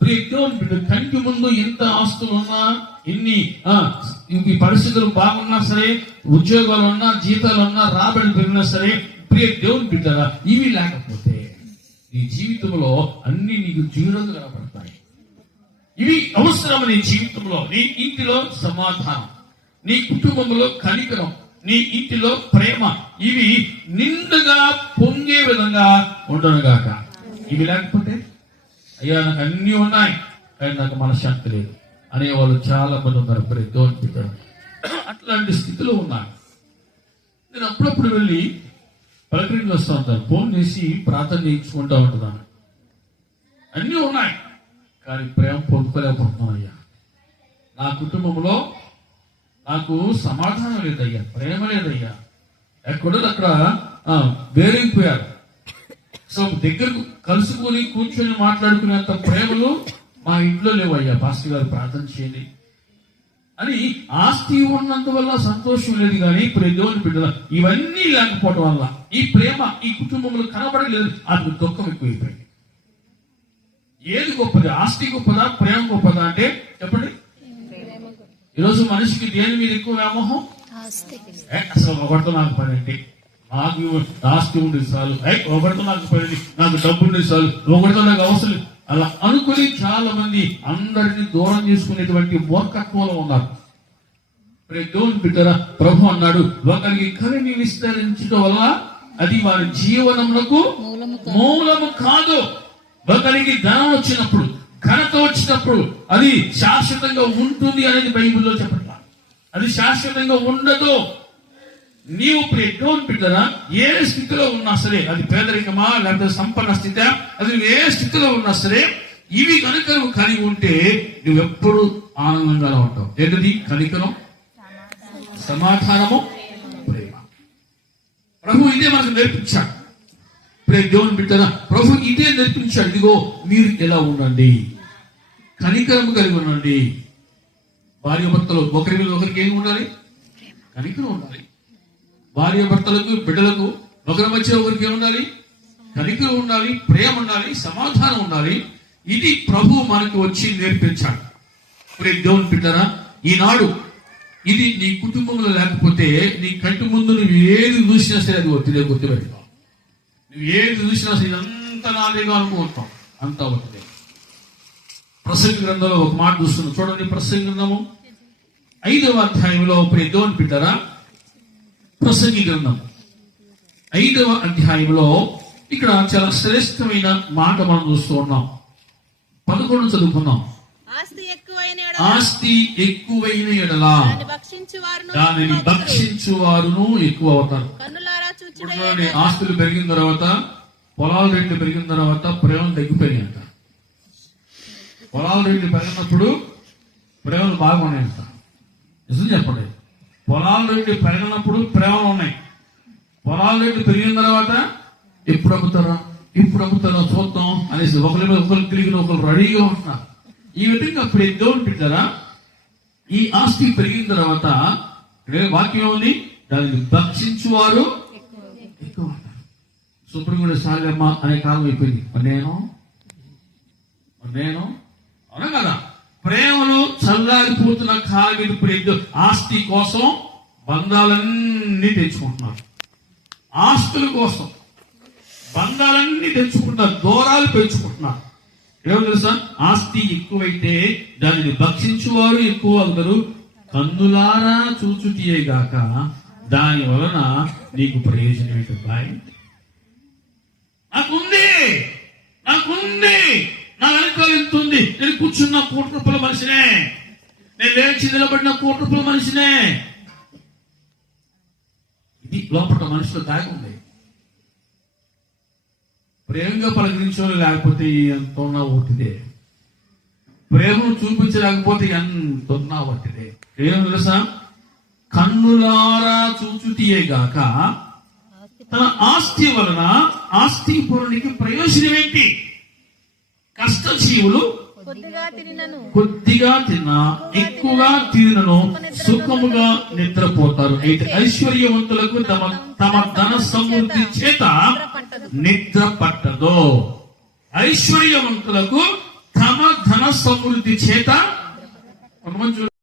ప్రియ దేవుని బిడ్డ కంటి ముందు ఎంత ఆస్తులు ఉన్నా ఎన్ని ఈ పరిస్థితులు బాగున్నా సరే ఉద్యోగాలు ఉన్నా జీతాలు ఉన్నా రాబడి పెరిగినా సరే ప్రియ దేవుని బిడ్డ ఇవి లేకపోతే నీ జీవితంలో అన్ని నీకు జీవులుగా కనబడతాయి. ఇవి అవసరం నీ జీవితంలో నీ ఇంటిలో సమాధానం నీ కుటుంబంలో కనికరం నీ ఇంటిలో ప్రేమ ఇవి నిండుగా పొంగే విధంగా ఉండనుగాక. ఇవి లేకపోతే అయ్యా నాకు అన్నీ ఉన్నాయి కానీ నాకు మనశ్శాంతి లేదు. అనేవాళ్ళు చాలా మంది ఉన్నారు ప్రతి అనిపిస్తారు అట్లాంటి స్థితిలో ఉన్నాను నేను అప్పుడప్పుడు వెళ్ళి పలకరించి వస్తూ ఉంటాను. ఫోన్ చేసి ప్రార్థన చేయించుకుంటా ఉంటున్నాను. అన్నీ ఉన్నాయి కానీ ప్రేమ పొందుకోలేకపోతున్నాను అయ్యా. నా కుటుంబంలో నాకు సమాధానం లేదయ్యా ప్రేమ లేదయ్యా. ఎక్కడో అక్కడ? వేరైపోయారు సో దగ్గరకు కలుసుకొని కూర్చొని మాట్లాడుకునేంత ప్రేమలు మా ఇంట్లో లేవయ్యా. పాస్టర్ గారు ప్రార్థన చేయండి. అని ఆస్తి ఉన్నంత వల్ల సంతోషం లేదు కానీ ఇప్పుడు దేవుని బిడ్డల ఇవన్నీ లేకపోవడం వల్ల ఈ ప్రేమ ఈ కుటుంబంలో కనబడలేదు. అది దుఃఖం ఎక్కువైపోయింది. ఏది గొప్పది? ఆస్తి గొప్పదా? ప్రేమ గొప్పదా అంటే చెప్పండి. ఈరోజు మనిషికి దేని మీద ఎక్కువ వ్యామోహం? అసలు ఒకటితో నాకు పని ఏంటి నాకు ఆస్తి ఉండి చాలు. ఏ, ఒకటితో నాకు ఏంటి? నాకు డబ్బు ఉండి చాలు. ఒకటితో నాకు అవసరం. అలా అనుకుని చాలా మంది అందరిని దూరం చేసుకునేటువంటి మూర్ఖత్వంలో ఉన్నారు. దేవుని బిడ్డరా ప్రభు అన్నాడు ఒకరికి కలిని విస్తరించడం వల్ల అది వారి జీవనములకు మూలము మూలము కాదు. ఒకరికి ధనం వచ్చినప్పుడు ఘనత వచ్చినప్పుడు అది శాశ్వతంగా ఉంటుంది అనేది బైబిల్లో చెప్పట్లా. అది శాశ్వతంగా ఉండదు. నీవు ప్రేటోన్ బిడ్డరా ఏ స్థితిలో ఉన్నా సరే అది పేదరికమా లేకపోతే సంపన్న స్థితి? అది నువ్వు ఏ స్థితిలో ఉన్నా సరే ఇవి కనుక నువ్వు కలిగి ఉంటే నువ్వు ఎప్పుడు ఆనందంగా ఉంటావు. ఏంటది? కనికరం? సమాధానము? ప్రేమ. ప్రభు ఇదే మనకు నేర్పించాడు. ప్రే దేవుని బిడ్డరా ప్రభు ఇదే నేర్పించాడు. ఇదిగో మీరు ఎలా ఉండండి? కనికరం కలిగి ఉండండి. భార్య భర్తలు ఒకరి మీద ఒకరికి ఏమి ఉండాలి? కనికరం ఉండాలి. భార్య భర్తలకు బిడ్డలకు ఒకరి మధ్య ఒకరికి ఉండాలి కనికరం ఉండాలి ప్రేమ ఉండాలి సమాధానం ఉండాలి. ఇది ప్రభు మనకు వచ్చి నేర్పించాడు. ప్రే దేవుని బిడ్డరా ఈనాడు ఇది నీ కుటుంబంలో లేకపోతే నీ కంటి ముందు నువ్వు ఏది చూసినా సరే అది ఒత్తిడి గుర్తుపెట్టుకో. నువ్వు ఏది చూసినా సరే ఇదంతా నాదేగా అనుకుంటాం అంతా ఒత్తిడి. ప్రసంగ గ్రంథంలో ఒక మాట చూస్తున్నాం. చూడండి ప్రసంగ గ్రంథము. ఐదవ అధ్యాయంలో ప్రియ దేవుని బిడ్డరా ప్రసంగి గ్రంథం ఐదవ అధ్యాయంలో ఇక్కడ చాలా శ్రేష్టమైన మాట మనం చూస్తూ ఉన్నాం. పదకొండు చదువుకున్నాం ఆస్తి ఎక్కువైన ఎడల. ఆస్తి ఎక్కువైన ఎడలా. దాన్ని భక్షించు వారును ఎక్కువ అవుతారు. ఆస్తులు పెరిగిన తర్వాత పొలాల రేట్లు పెరిగిన తర్వాత ప్రేమ తగ్గిపోయినాయంట. పొలాల రేట్లు పెరిగినప్పుడు ప్రేమలు బాగున్నాయంట నిజం చెప్పండి. పొలాల రేట్లు పెరగనప్పుడు ప్రేమలు ఉన్నాయి. పొలాల రేట్లు పెరిగిన తర్వాత ఎప్పుడు అమ్ముతారా? ఇప్పుడు అమ్ముతారా? చూద్దాం అనేసి ఒకరి మీద ఒకరు తిరిగిన ఒకరు రెడీగా ఉంటున్నారు. ఈ విధంగా ఇప్పుడు దేవుని బిడ్డరా ఈ ఆస్తి పెరిగిన తర్వాత వాక్యం ఉంది. దానిని భక్షించువారు ఎక్కువ ఉంటారు. సుప్రీంకోర్టు సాగమ్మ అనే కాలం అయిపోయింది. నేను? నేను? అవునా కదా? ప్రేమలు చల్లారిపోతున్న కాలం ఇది ఇప్పుడు ఏంటో ఆస్తి కోసం బంధాలన్నీ తెచ్చుకుంటున్నారు. ఆస్తుల కోసం బంధాలన్నీ తెచ్చుకుంటున్నారు. దూరాలు పెంచుకుంటున్నారు. ఏమో తెలుసా? ఆస్తి ఎక్కువైతే దానిని భక్షించువారు ఎక్కువ అవుతారు కన్నులారా చూచుటియే గాక దాని వలన నీకు ప్రయోజనం ఏంటి బాయ్ నాకుంది నాకుంది నా వెనకాల ఎంత ఉంది నేను కూర్చున్న కోటి రూపాయల మనిషినే. నేను లేచి నిలబడిన కోటి రూపాయల మనిషినే. ఇది లోపల మనిషిలో దాగి ఉంది. ప్రేమగా పలకరించో లేకపోతే ఎంత ఉన్నా ఒకటిదే ప్రేమను చూపించలేకపోతే ఎంత ఉన్నా ఒకటిదే ఏం తెలుసా? కన్నులారా చూచుటియే గాక తన ఆస్తి వలన ఆస్తి పురునికి ప్రయోజనం ఏంటి కష్టజీవులు కొద్దిగా తిన్నా ఎక్కువగా తినను సుఖముగా నిద్రపోతారు. అయితే ఐశ్వర్యవంతులకు తమ తమ ధన సమృద్ధి చేత నిద్ర పట్టదు. ఐశ్వర్యవంతులకు తమ ధన సమృద్ధి చేత